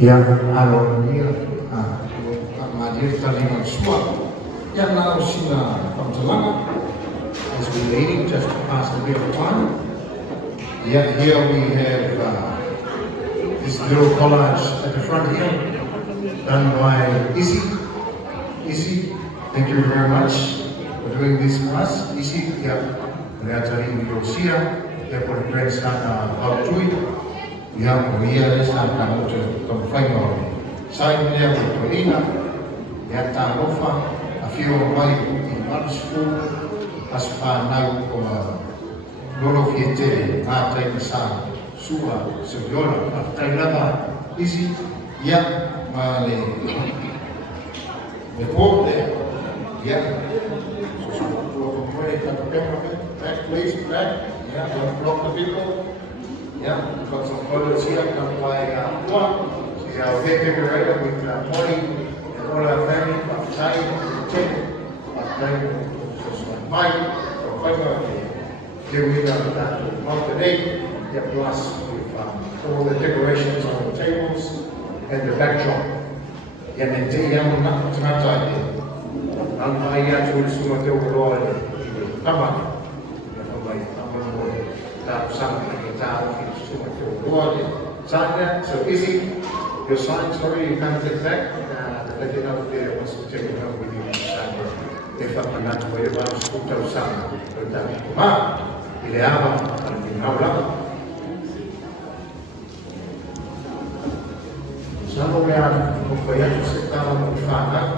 yang alon dia madir tadi maksua yang now sila pamjalana as we waiting just past a bit of time. Yeah, here we have this little collage at the front here done by Isi. Isi, thank you very much for doing this for us. Isi, yeah, dari Indonesia, ya por prensa Bautui. Yang dia disangka untuk konfirmasi. Saya dia bertolina, dia tarufa, afio mai di mansku, aspanau lolo fiete, mata besar, sua, sejola, aftailaba, isi, ya male, deporte, ya. Back, please, back. Yeah, don't block the people. Yeah, got some photos here done by Juan. She's our hair decorator with Molly and all our family, Jai, Tim, Mike, from Fiverr. Here we are on the day, yeah, plus with all the decorations on the tables and the backdrop. Yeah, and today I'm not tonight. I'm going to assume that we're all come on. So Izzy, your sign, sorry, you can't get back. Let you know if they want to take it home with you. If I'm not aware about it, put those signs. Ma, Ileaba, and Naula. Some of them are to sit down and find out.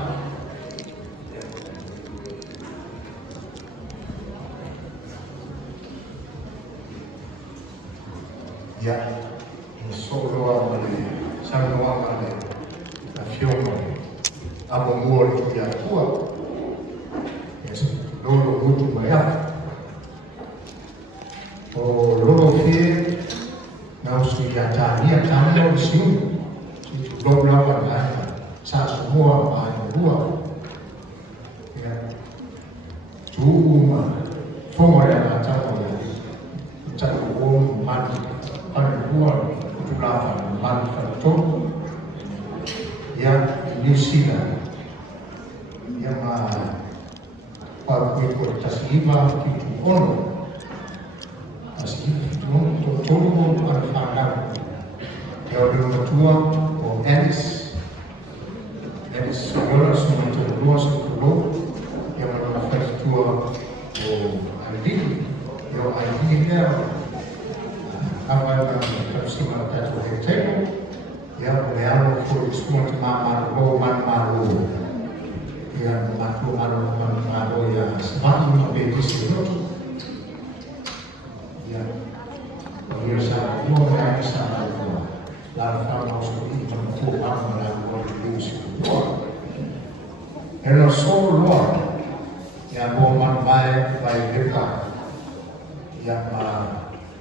Ya, solo amale, solo amale, a fiume, a bomor di tua, loro muito maior. O loro fie, não se atania tanto sim, se loro lá para sa semua a rua. Ya, tu uma, fomos lá tanto, tanto bom mati. Buat fotografer manufaktur yang New Zealand yang ikut taslima itu ono taslim itu untuk turun anak-anak yang tua o Alice sekolah semua terluar sekolah yang manufaktur o ID yang ID-nya awal bersama satu hotel yang beliau semua malu yang malu yang semakin lebih serius yang biasa orang sama lalu kalau seperti itu orang melakukan itu yang solo luar yang mau baik dekat yang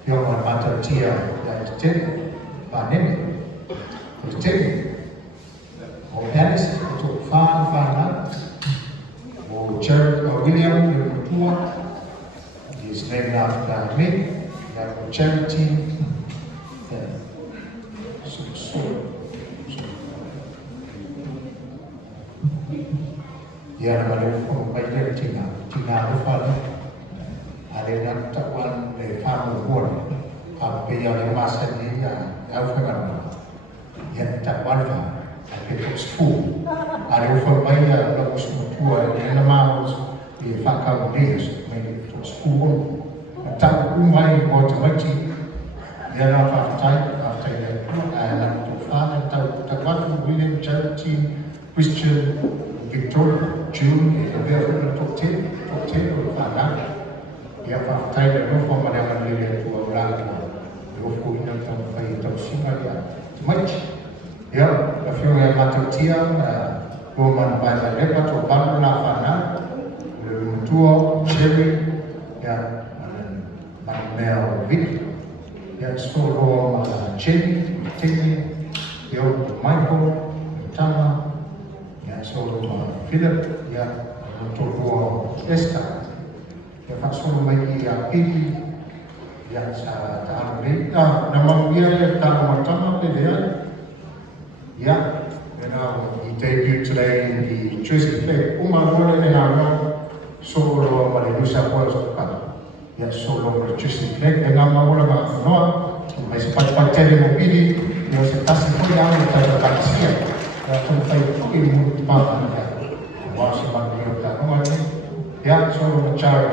yang mata tia dan titik panen titik o Alice untuk fan William yang tua is named after me dan charity ya nama dia Tina Rufal ada yang takwan dari farm buat apa yang masa ini ya kan yang takwan lah itu school ada ufal bayar lalu semua tua yang nama di fakal dia itu school tak umai buat macam dia apa after dan fakal tahu takwan William Charity Christian Victoria June dia top 10 fakal dia fakta dan reform pada mandiri tua orang reform yang sampai tersimpan dia much ya reform yang macam tiang roman bahasa lepas tu baru lafana tua cherry ya Mel Vic ya solo Jenny ya Michael Tama ya solo Philip ya untuk Esther yang langsung bagi pilih yang saya tahu nama dia yang tahu macam apa dia Yeah, and he debuted today in the Jersey Flag. Umangole and solo Malaysia Wales Cup. Yeah, solo Jersey Flag. And I'm going to know. I sempat cari mobil, yang setasi pun yang kita berkasih. Sampai itu ilmu tempat ya. Wah sempat dia dah rumah ni. Ya, solo mencari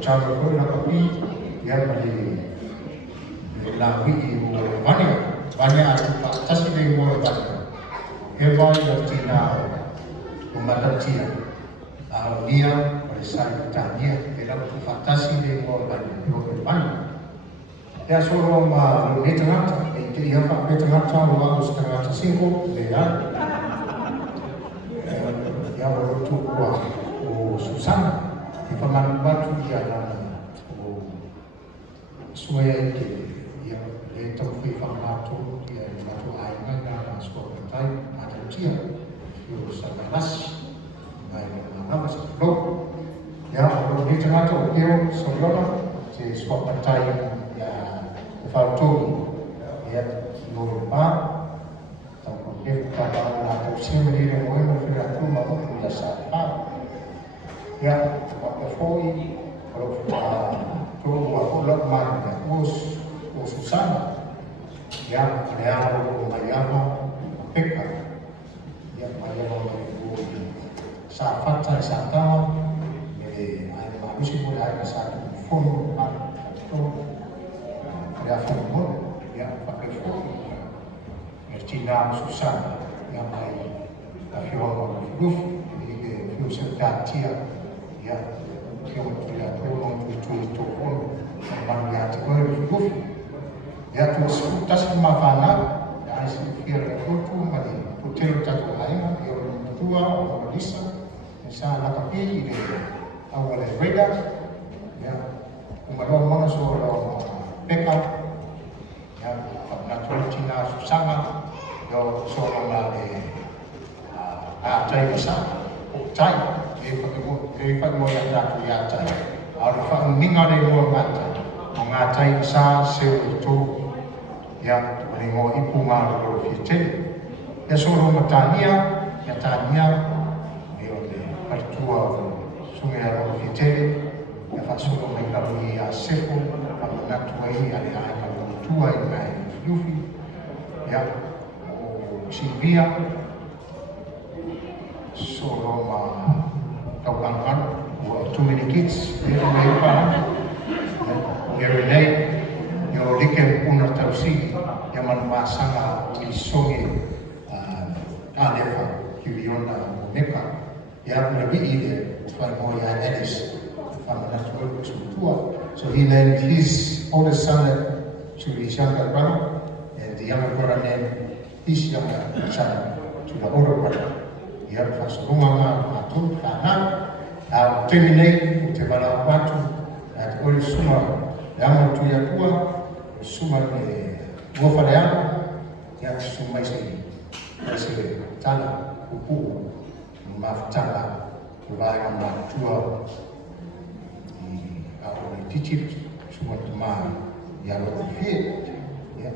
pun nak pergi. Ya, beli lagi banyak atas ini mau banyak. Eva yang Cina, umat Cina, dia bersama Cina, dalam fantasi dia mau banyak. Ya solo di tengah, itu yang pakai tengah tahun 4:30 dia. Ya waktu kuah, Susana, di Paman Batu dia dalam sungai yang itu Paman Batu dia Batu air mana masuk pantai ada dia, itu sangat baik mana masuk blok. Ya di tengah tu dia sebelum si spot pantai Faltu, ya, lupa, atau dia kalau nak usia berdiri mulai berfirman tu mahu biasa apa, ya, waktu foi, kalau tu waktu lekman, ya, susah, ya, ada mayama, peka, ya, mayama itu safat saya sata, jadi ada manusia boleh ada satu form atau ya formal, ya pakai form, Cina susah, yang lain, tapi orang huruf, ini huruf sedatia, ya, yang tidak tolong itu pun, orang yang tidak huruf, ya terus tas mafana, ya sekir itu mali, hotel jatuh lain, orang tua, orang desa, misalnya kapi ini, awal reda, ya, kemudian mana seorang peka. Ya, natural Cina sama, yo solo la de cai besar, cai, dia pakai yang dah ya cai, ada ninga de mo cai besar sel itu, ya, ningo ipu malu fitel, ya solo matania, ya tania, yo de pertua sungai ro fitel, ya solo mengalir ya sepo, natural ada tua yang lain, Yufi, ya, Silvia, solo kawan-kawan, too many kids, every day, yo diken punar tausi, yang manpasang isongi, kalefa, kibiona, meka, ya lebih ide, supaya mau ya Ellis, natural tua, so he named his oldest son. To his younger brother, and the younger brother named his younger son to the older brother. Ia fasurunga matul kana terminate utebala watu at oli suma damu tu ya kuwa suma gofa yangu ya suma isi tala kuku mafutala kubaya matua au tichip suma tuma yang lebih ya,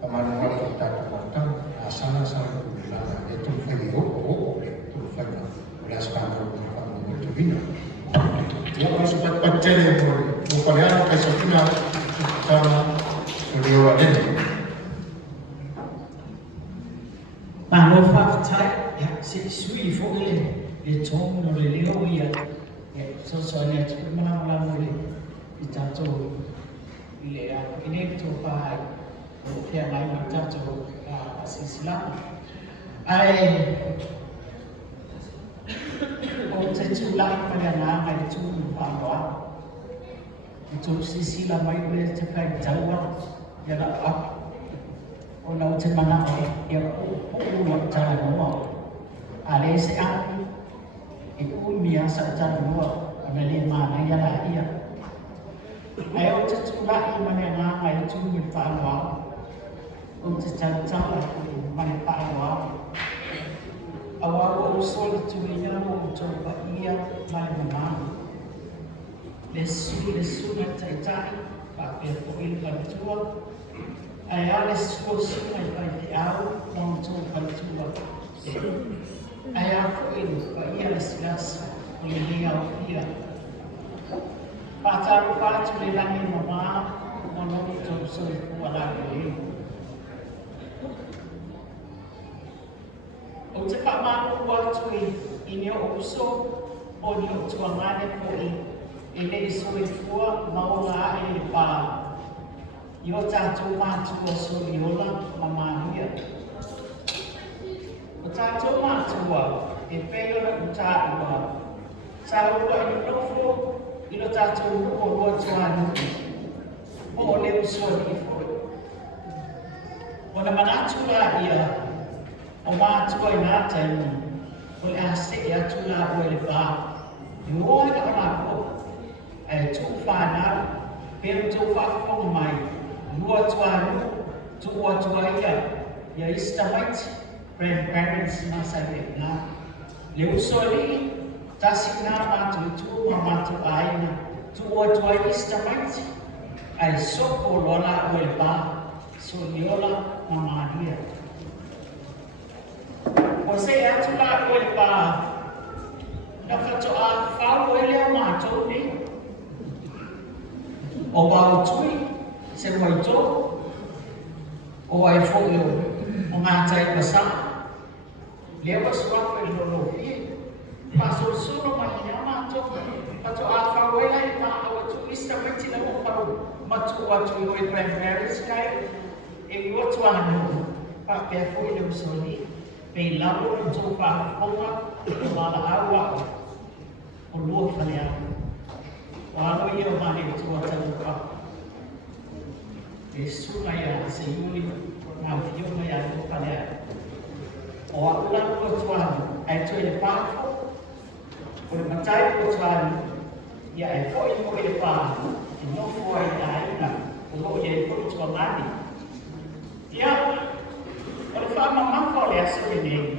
kemarin kita katakan asal-asal bilang itu video, itu video, oleh sekarang itu video. Dia masuk pada channel kalian kesempatan sama video ini. Bahwa fakta ya sesuai fokus itu mulai lewat ya sesuatu yang mana kita tu bila ini tu pai yang lain kita tu Islam. Orang Islam pada nama itu bahawa itu sisi lama itu cepat jauh ya apa orang cemana ya pun cara nama ada seang itu biasa cara nama ada mana ya lah ia ayo cecula iman yang nama itu berpahala untuk cara berpahala awal usul tulinya untuk ia mana lesu macam pakai poin berjuang ayah lesu sungai pada mong tu kaltua. Ai aku ini ia silas oleh dia. Pacaru pacu lelangi mama mono tu soi wala ni. O te pa maku watu ini o uso o ni o tuangane ko ele soi fua maola e pa. Yo tātou mātua so i ola mamahia. O tātou mātua e peora o tātua. Tāua i nofo i lo tātou o roa tuanu. O leo so ni fo. O na manatua ia o mātua i nātaimu. O le ase i atula o ele pā. I roa ka ona ko. E tū whānau. Pero tū whaafonga mai. Lua tuanu, tua tuaia, ia istamaiti, grandparents masa na. Leu soli, tasina matu tu matu aina, tua tua istamaiti, ai soko lola uelba, soliola mamadia. Você atula uelba, na fatoa fau ele mato ni, o bautui. Se moito o ai foi o ngatai pasa leva sua filosofia passou solo mahina mato pato afa wela e ta o tu istamenti na mo paru matu watu o grandparents kai e o tu anu pa pe foi le soli pe lavo tu pa ponga mala awa o lo falea o alo io mane tu o ta e suna ia se yuli na fiona ia ko palea o akula ko tuanu ai to le pafo o le matai ko tuanu ia e foi ko le pa e no foi ai na o lo ia ko tuamani ia o le fa mama ko le aso ni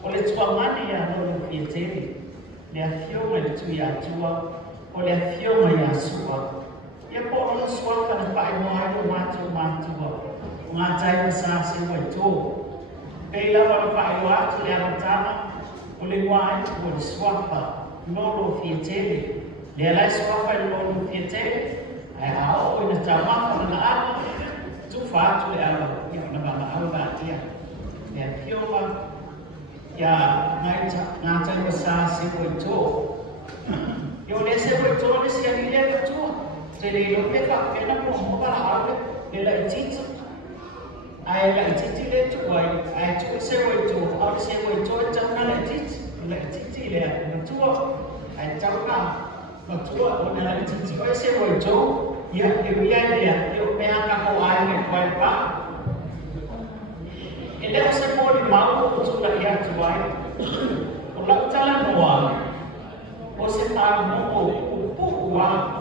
o le tuamani ia no le fieteri le fiona le tu ia tua o le fiona ia sua. Ia po ona sua kana pai moai o matua. Ngā tai masa se wai tō. Pei lawa le pai o atu le amatama o le wai o le suapa nolo fietele. Le alai suapa le nolo fietele. Ai ao o ina tamaka na ama. Tu whaatu le awa. Ia na mama au nā ia. Ia fioma. Ia ngā tai masa se wai tō. Ia o le se wai tō le si anile tua. Jadi lo que fa que no como para hablar de la chicha ai la chicha le tu ai tu se voi tu au se voi tu chana la chicha le no tu ai chana no tu ona la chicha ai se voi tu ya e ya yo me anga ko ai me kwai pa ele se pode mau tu la ya tu ai o la chala no o se ta no o wa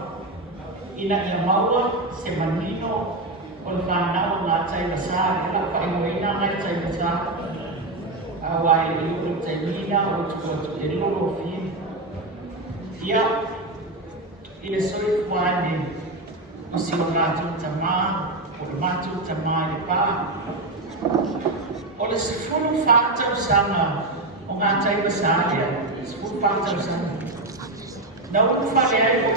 ina ia maua se manino o le whanau ngā tai masa ila whaingoina ngai tai masa a wai e uro tai mina o tu e loro fi ia i le soi fuane o si o ngātu tamā o le mātu tamā le pā o le sifunu whātau sanga o ngā tai masa ia sifunu whātau sanga na ufa le ai ko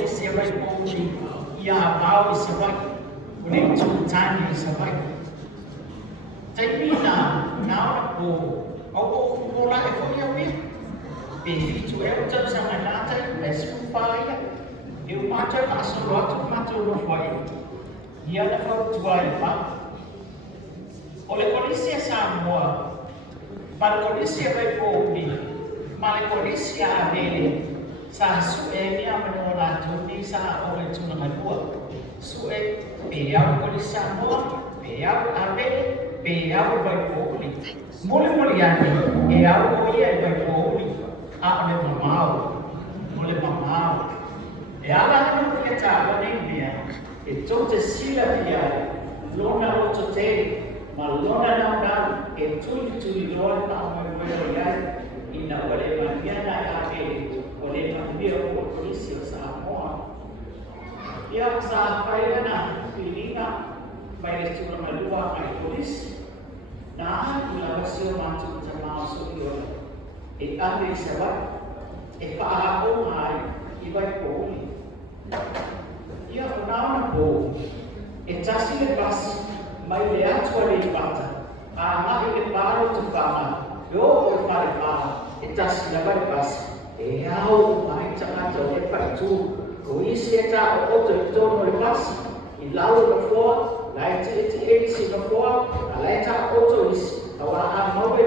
le se vai ko ia pau se vai o le tu tani se vai termina na ko o la e ko ia wi pe tu e o tsa na na ta e su fa ia e o mata ka so ro tu mata ro foi ia na ko tu ai pa o le polícia sa mo pa le polícia vai ko mi ma le polícia avele sa su e mi amano la tutti sa o e tuna malua su e pe au ko sa mo pe au ave pe au vai ko li mole yani e au ko ia vai ko li a le mamau e ala no que ta o ni mia e tote sila via lona o tote ma lona na e tutti lo pa mo ia ina o le maniana ave oleh ambil polisi sama yang sahaja na pilihnya baik cuma dua polis sio matu jamaa sio e ande sawa e paako mai I vai ko ia unaona ko e tasi le pasi mai le atua le pata a ngai le paro tu pama yo o pare pa e tasi le vai pasi e au mai tanga to e pa tu ko isi eta o to le pasi I lau le fo lai te e si no fo lai ta o to isi awa a mau le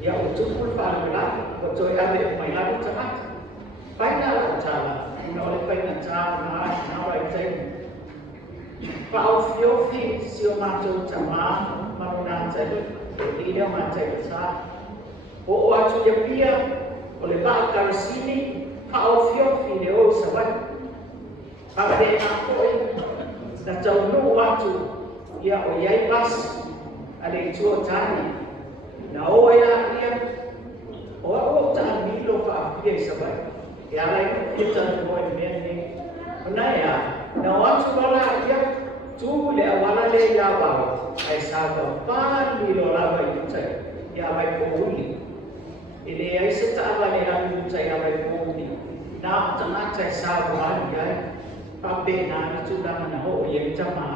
ia o tu pul pa le la o to ia le mai la tanga paina la tala no le paina tala na rai te pa o fiofi si o mato tama maruna te e ile ma te sa o atu ia pia o le ba karasini pa o fiofi le o sa vai pa le na koi na tau no atu ia o iai pas ale tuo tani na o ia o ta milo pa pia sa vai ia lai kita mo meni onaya na watu wala ia tu le awala le ya ba ai sa ba pali lo la ba yutai ya ba ko uli ile ai se ta ba le la yutai ya ba ko uli na ta na ta sa ba ya pa be na tu da na ho ye ta ma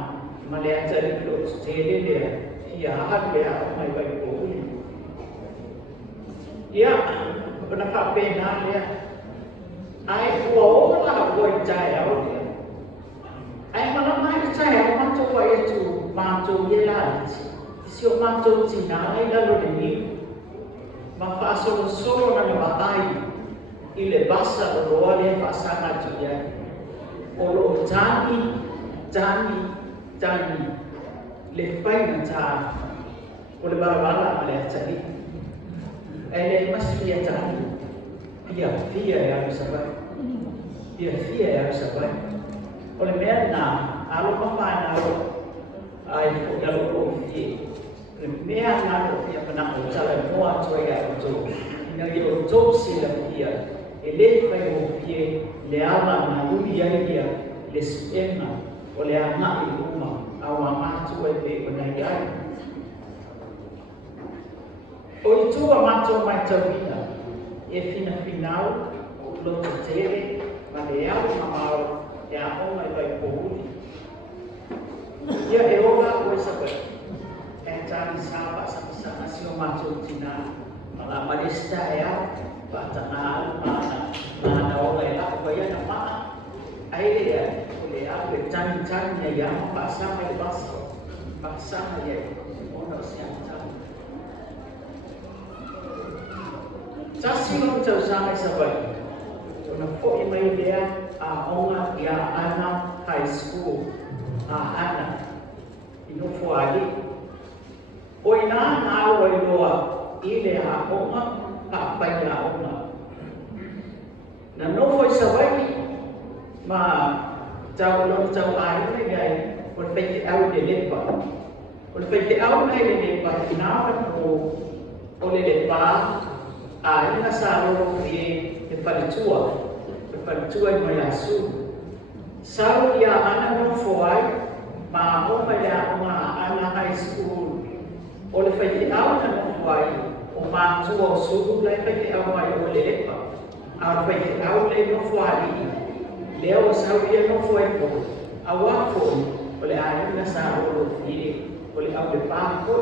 ma le ta ri lo te le le ya ha le ya mai ba ko uli ya na pa be na le ai ko la ko jai au ai mana mai jai au ma to wa tu ma to ye la si o ma to ti na ai la lo de ni ma fa solo na ba ai ile basa lo le basa na tu ya o lo tani le pai na ta o le bara ma le tani ai le masi ya tani ia ya sabai ia ya sabai ole mea na alo mama na alo ai ko ya lo fi le mea na lo ia pana o tala mo a to ya to na yo to si la ia ele fa yo fi le ama na lu ia ia le sema ole ana I uma awa ma to e pe ona ia o tu ma to mai tawina e fina final lo tele ma le au mamao e a o mai vai ko ia e oga o sa pe e tani sa sa si o macho tina mala malista e a pa tana na o le la ko ia na ma ai le a le tani ya pa sa mai pa sa mai o no si Tasi no tau sama sabai. Ona po I mai lea a onga ia ana high school. A ana. Ino fo ali. O ina na o loa I le a onga pa pai a onga. Na no foi sabai ma tau ai le gai o le pei au de lepa. O le pei au nei le lepa ina o le lepa ina sa ro fi e palitua I mai asu sa ia ana no foi ma o mai a ana high school o le fai au na no foi o ma tu o su le fai au mai o le lepa a fai au le no foi le o sa ia no foi ko a wa ko o le ina sa ro fi o le au le pa ko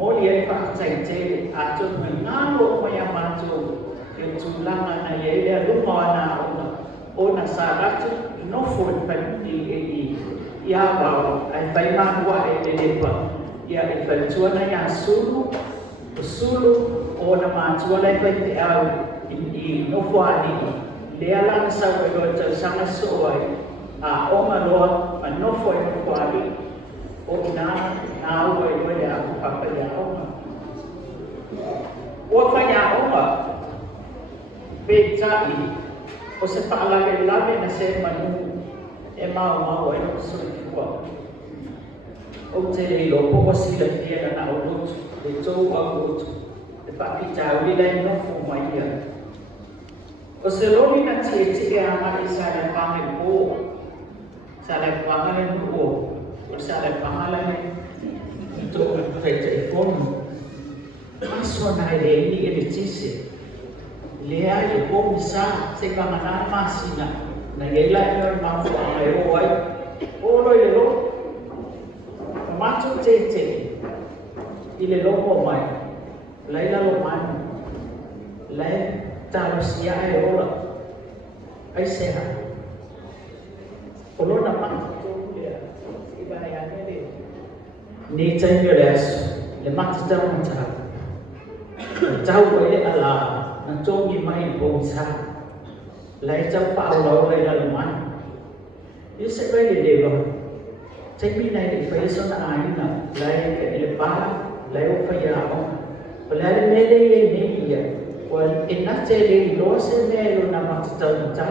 o le fa tai te a to mai ngalo mai a mato e tulanga na ye le lu na ona sa ratu no fo pa ia ba ai pai ma wa e le pa ia e fa tuana ya sulu ona ma tuana pa te au I no fo ali le ala sa ko do ta sanga so ai a o ma lo ma no fo ali o na o e le a pa ya o fa ya o ma pe tai o se pa la ke la na se manu e ma o e no so ko o te le lo ko si le fia na o lo le to a o e pa pi ta o le no fo mai ya o se lo ni na ti a ma isa le pa me ko sa le pa me o sa le pa la me to pe te phone so na le ni e tisi le ai e ko misa se ka mana masina na le la no ma fu ai o ai o lo le lo ma tu te i le lo ko mai lai la lo mai lai ta lo sia e o la ai se ha o lo na ma tu le i ba ya ne ni tai le mata tau ta tau e ala na tongi mai bo sa lai tau pa lo lai la man i se vai le lo tai mi nei le fa so na ai na lai le pa lai o fa ya o lai le ne le ne ia o e na te le lo se ne lo na mata tau ta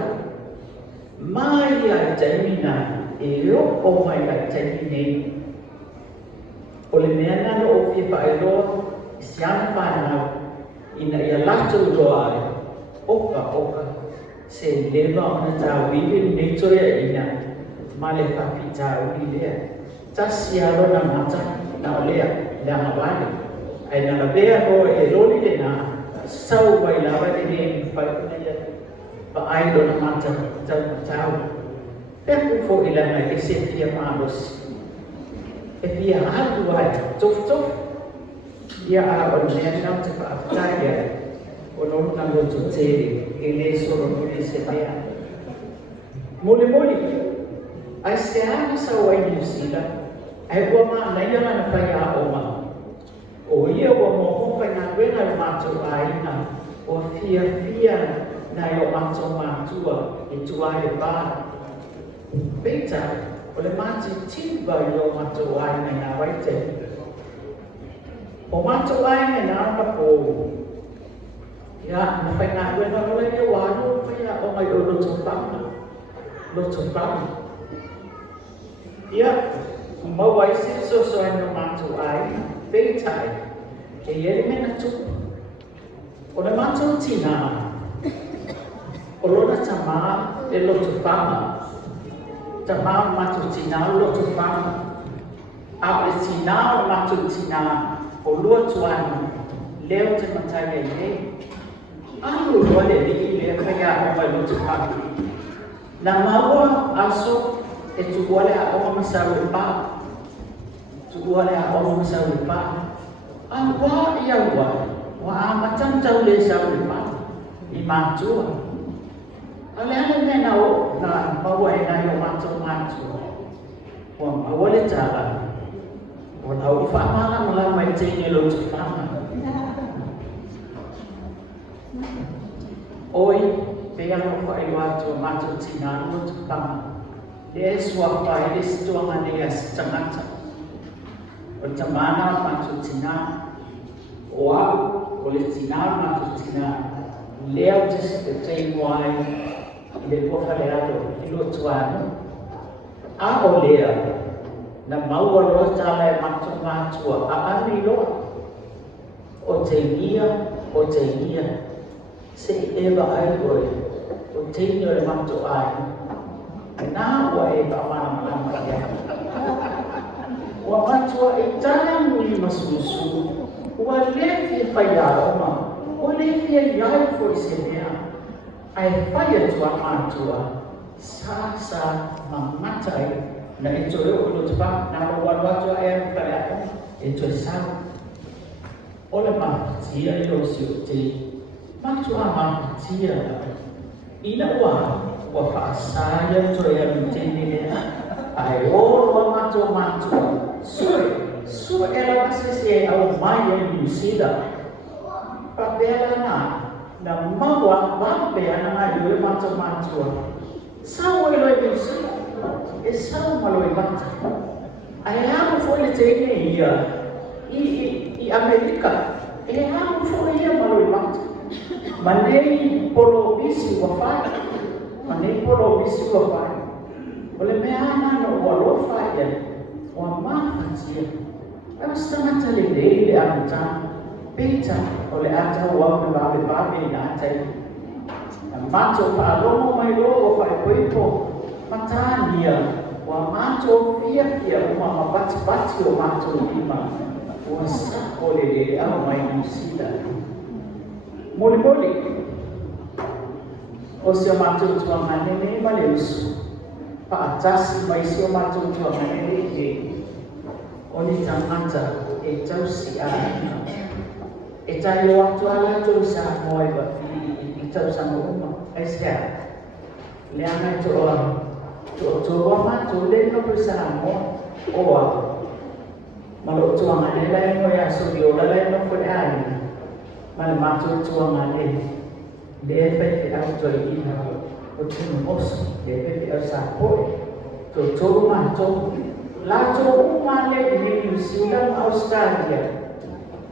mai ya tai mi na e yo o mai la tai mi nei o le mea nana o fia whaeroa i siana whanau ina ia latu roa ai oka se lewa o na tau iwi nei toia ina ma le whapi tau i lea tasi aro na mata na o lea le hawani ai na la bea o e loni le na sau wai lawa le ne i whaikuna ia pa aido na mata tau peku fo ila na e se fia maarosi e fia hatu ai, tof, ia a o nea nau te whaafutaia o nonu na loto tere e le soro muli se mea. Muli, ai se ana sa wai New Zealand, ai ua maa na ia mana whai a oma. O ia ua mo hongwai na wena o mātou a ina, o fia na o mātou mātua e tua e pā. Peita, o le mati timba i o mātou aina nā waite. O mātou aina nā wako, ia, na whai ngā wena o lei e wāno, whai o mai o loto pama. Ia, mawai se so ai no mātou aina, peitai, e ere mena tupu. O le mātou tina, o lona tamā e loto pama, ta mau matu tina loto pama a le tina o matu tina o lua tuana leo te matai e ne alu wale li le kaya o mai loto pama na maua aso e tu wale a o masawe pa a wa ia wa a matan tau le sawe pa i matua ale mena o na maua e nai o mātou. O maua le tāra. O na o whaamana mala mai teine lo te whama. Oi, pe ano whai wātua mātou tina lo te whama. Le e sua whai le situanga ne as tangata. O tamana mātou tina. O au, o le tina mātou tina. Leo te tei moai. Le pofa le ato i lo tuano a o lea na maua lo tala e mātua a ani loa o te ia se ewa ai oi o te inyo e mātua ai nā ua e pa mana ia ua mātua e tana mui masusu ua lefi e whai a oma o lefi e iai fo i se mea ai whai atua mātua sa mamatai na e toe o lo te pā na wawanu atua e anu e toe sau o le mapatia i o si o te mātua mapatia ina ua whaasaya toe anu tene lea ai o loa mātua sue e la se au mai e New Zealand papela na maua wape ana mai o mātua. Sao e loi misi, e sao maloi mata. Ai hau foi le teine ia, i Amerika, e hau foi ia maloi mata. Manei polo visi wa fai, o le mea ana no ua lo fai o a mafatia. Ai stangata le le amata. Peita o le ata ua me babe na atai. Mato palomo mai logo fai poipo matania wa mato fia uma mabati o mato lima wa sa ole le au mai musida. Moli. O se matou tua manene ma le usu. Pa atasi mai se matou tua manene e o ni tangata e tausi ana. E tai o atu ala tau sa moe wa i tau sa mouma. Ai sea. Le ana to matou le no sa mo o a. Malo tuanga le lai mo ya so yo la lai no ko ai. Mal matou tuanga le. Deve au to ina o tunu mos deve au sa poi to ma to la to uma le New Zealand Australia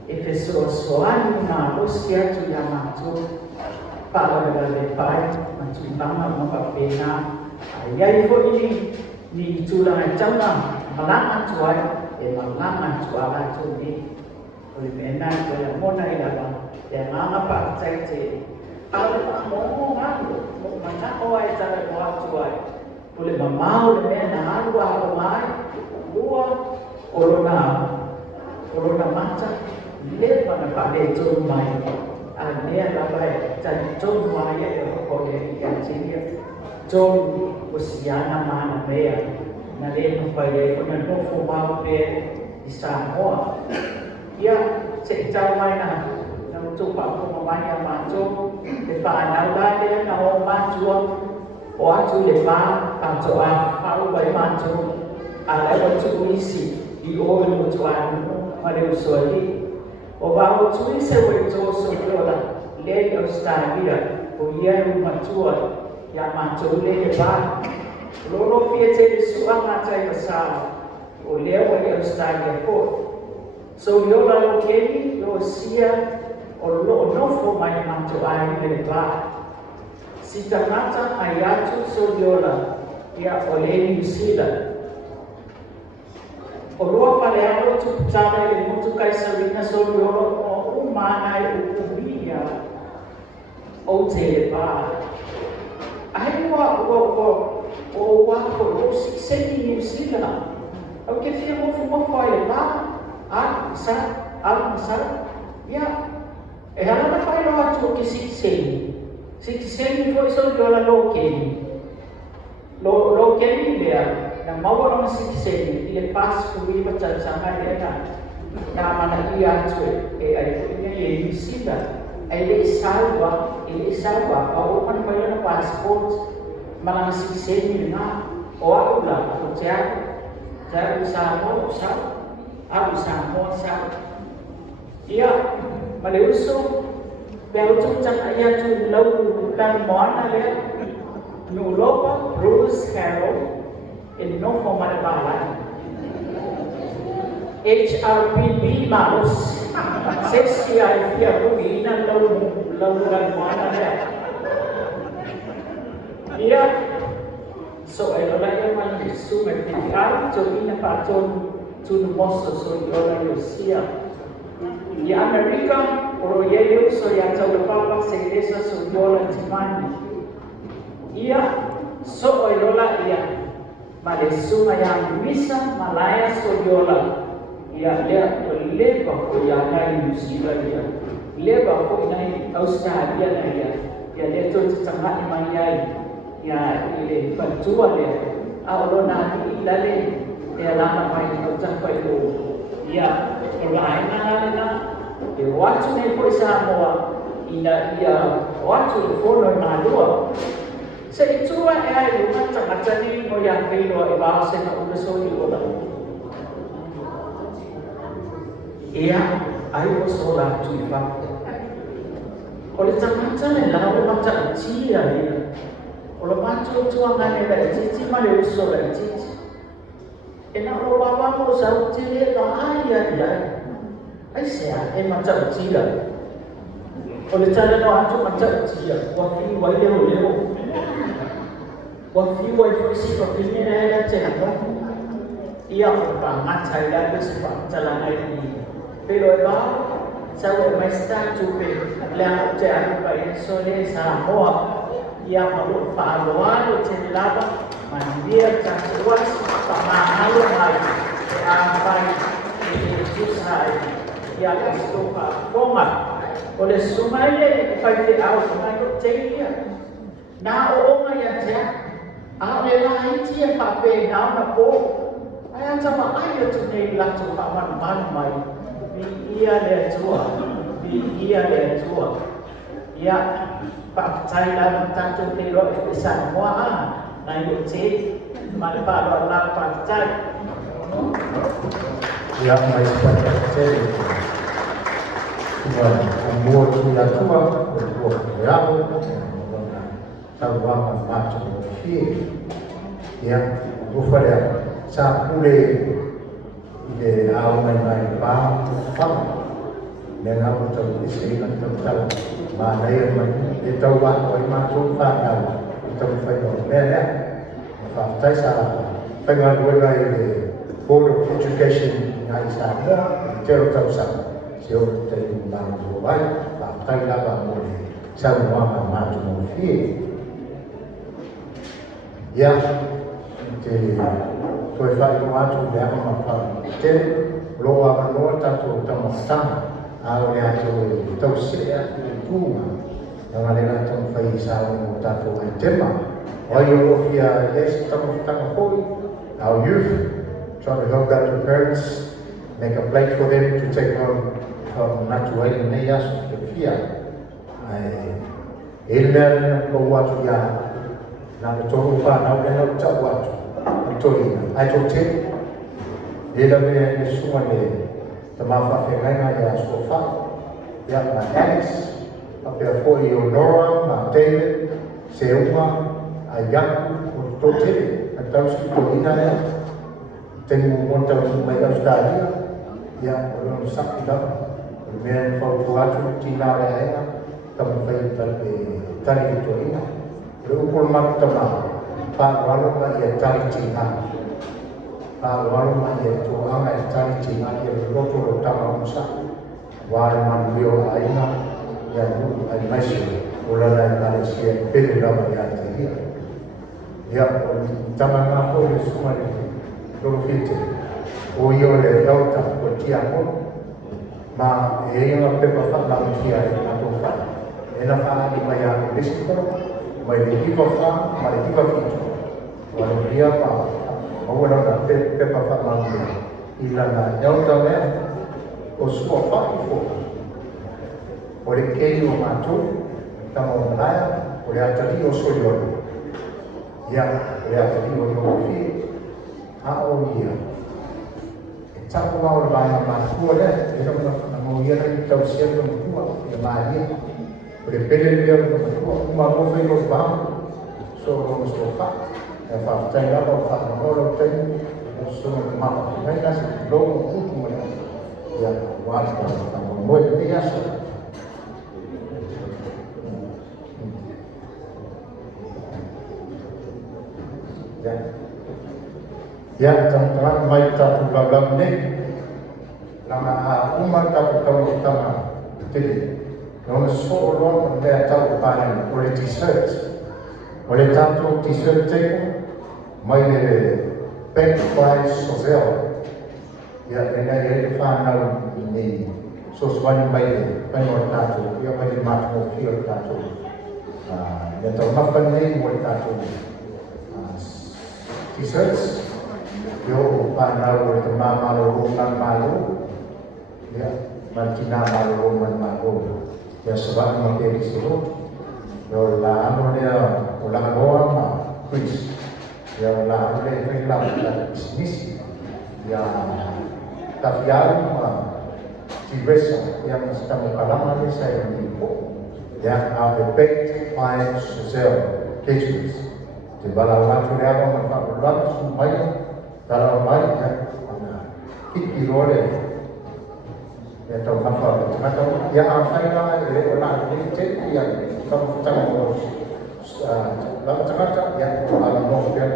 e feso soani na oskia tu ya ma to para le pai ma tu mama mo pa pena ai fo ni tu la chama malanga tu ai e malanga tu ala tu ni o le mena ko la mona ila ba e mama pa tsaite Kalau mau ngadu, mana awak cara buat cuai, boleh mamau le mena ngadu apa mai, dua corona macam, lihat mana pada jom mai, ane apa jadi jom mai ya boleh yang sini, jom usiana mana mea, nade nampai pun nak formal pe di sana, ya sejauh mana. Untuk Pak Pemamanya Macu, lepas anak dia nak orang Macu, orang tu lepas Macu kalau bayi Macu, ada Macu isi di orang Macuan, ada usuali, orang Macu isi Macu sekolah, leh Australia, punya Macuan, yang Macu leh lepas, lolo dia jadi suam macam besar, oleh orang Australia pun, so yo lalu kini yo sia o no fo mai manto ai le ba si tanata ayatu so yola ya ole New Zealand o roa pale alo tu tsara le mutu kai sabina so yola o umana e ubia o te ba ai o wa ko si New Zealand o ke fia mo fo ai ba sa ya ela não faz ótimo que se sente foi só de olhar lo que dia na mau orang se sente ele passa por ir para sana dia na mana dia tu ai ini sida ele salva kalau kan bayar na passport malang se sente na o agula o já usah iya Maleuso, pero tu cakap ayat tu lau bukan mana le, nulopa Bruce Carroll, in no formal balan. HRPB malos, sesi ay dia ruginan lau bukan mana le. Iya, so ay olay man isu magpitiar, so ina paton tu moso so olay siya. Di Amerika, orang yang so yang tahu apa sekedar sejualan cimani. Ia so oilola ia, Malaysia yang bisa Malaya sejualan. Ia lepas ko yang lain New Zealand ia, lepas ko yang Australia ia. Ia tu sangat manggai. Ia ini penjual ia. Awal nanti ilale ia lama main tercapai itu. Ia orang lain watu ne ko Samoa ina ia watu fono na lua se itua ai mata ni mo ya pelo e ba se na uso ni ola ia ai o sola tu fa ole tamata ne la o mata ti ia ole macho tua ngane la ti ma le uso la ti ena o baba mo sa ti le ba ai ia ai sea macam cila oleh cara no antu macam cila wafi wai leo wafi wai fosi wafi ni ada cakap ia orang macam ada sebab jalan ini pero ba saya mesti cuba lihat cara bayi sore Samoa ia malu faluan celaba mandir cakap pamahal lagi apa ini susah ia le aso whaafonga. O le sunga ile e whai te au mai o te ia. Nā o onga ia tea, a le la iti e whape nā na pō. Ai ata ma ai o tu nei lato whaamana manu mai. Vi ia le atua, vi ia le atua. Ia, whaapatai la na tātou te roa e te sana moa a, nai o te, ma le pāroa la whaapatai. Ia mai whaapatai. Ia, a mua ki atua, o tua ki aho, tau wama mātou o whie. Ia, uwharea, sa pule i le ao mai pā, whama. Me ngā o tau i se ina tau tau. Mā nei mai, e tau wako i mātou whānau, i tau whainau. Mea nea, ma whaatai sa whainga nuera i le Board of Education ngā i sa mua, i tero tau sa. Se o te i mātou wai, whaatai lava mo le sa mua ma mātou o whie. Ia, te koe whai o atu le ama ma whai te loa manoa tātou tamatama a o le atu e tau se atu e tūma na ngā lera tau whai i sāo o tātou ai tema o ai o fia les tamatama hoi our youth trying to help out the parents make a place for them to take home from natu ai nei asu te fia e lea ko watu ia na me tohu whanau e nau tau atu i tohina. Ai tō te, e la mea e sunga ne ta mawhawhi ngainga i a sko wha. Ia na Alice, a pia fōi o Nora, ma David, se unga, a Iaku, o tō te, a tausi tohina ea. Tengu monta o mai Australia, ia o lono saki lava. O mea ni whautu atu, tina rea ea, tamu whai tari i tohina. Rupul matama, pāwalo mai e tari tina. Pāwalo mai e tuanga e tari tina i e roto o tama umsa. Wāre manu leo aina, i a nu ai maisi, o lana e tari si e pere rama i a te hia. Ia, o tama ngā hoi e sumari, loro fite, o i o le rauta o tia kono, ma e inga pepa whanau tia e ato whana. E na whana i mai a Mexico, mai le kipa wha, mai le kipa kitu. Wale ria pa, mawena na pepa wha mangu. I lana nyauta mea, o sua wha i fo. O le kei o mātou, tama o nāia, o le atari o soioro. Ia, o le atari o yofi, a o ia. E tapu ngā o le mai a mātua lea, e rama na mo ia na i tau siato na kua, e māia. Porque pele leo uma move no vão sobre o sofá é para ter lá para fazer agora tem o som do mapa vai dar logo tudo mais já guarda para muito bem assim já então vai estar tudo lá nem lá uma tá com tama tem no so long le tau pāne o le t-shirt. O le tātou t-shirt teko, mai le Bank Price o Zell. Ia e nei e le whānau ni soswani mai le pai o tātou, ia mai le mātou o ki o tātou. Ia tau mawhan nei mo le tātou t-shirts. Ia o whānau o le ta māmalo o man malo. Ia, man tina malo o man malo. Ya sebab mungkin disebut yola anunya ulang doa ma quiz yola anunya ulang bisnis ya tafiaru ma tibesa yang sedang kalama ni saya menipu yang ada back fine social cases di balawan sudah apa manfaat supaya dalam baik ya kita boleh ya tahu apa atau yang apa yang orang ini cek yang kamu tahu lalu cakap yang alam mobil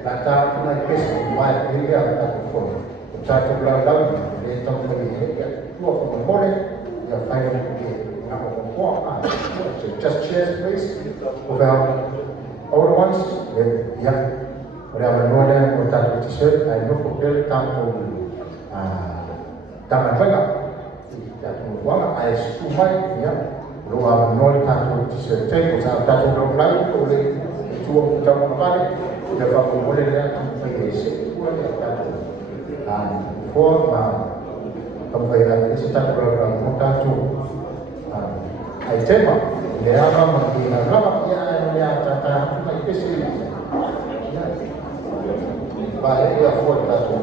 kata punya kes baik ini yang tak pun satu belakang dia tahu begini ya dua pun boleh ya final begini nak buat just cheers please about all ones ya pada mana kita t-shirt I know hotel tamu Tangan mereka, ya tuan ayah sumai ya, luar nol tahu disertai, usah tahu dong lain oleh tuan jam kali, dapat boleh lihat PDC, tuan yang tahu, forma, pemberian kita program mudah tu, tema, leapa mungkin, leapa yang tentang itu sih, baik ya forma tu,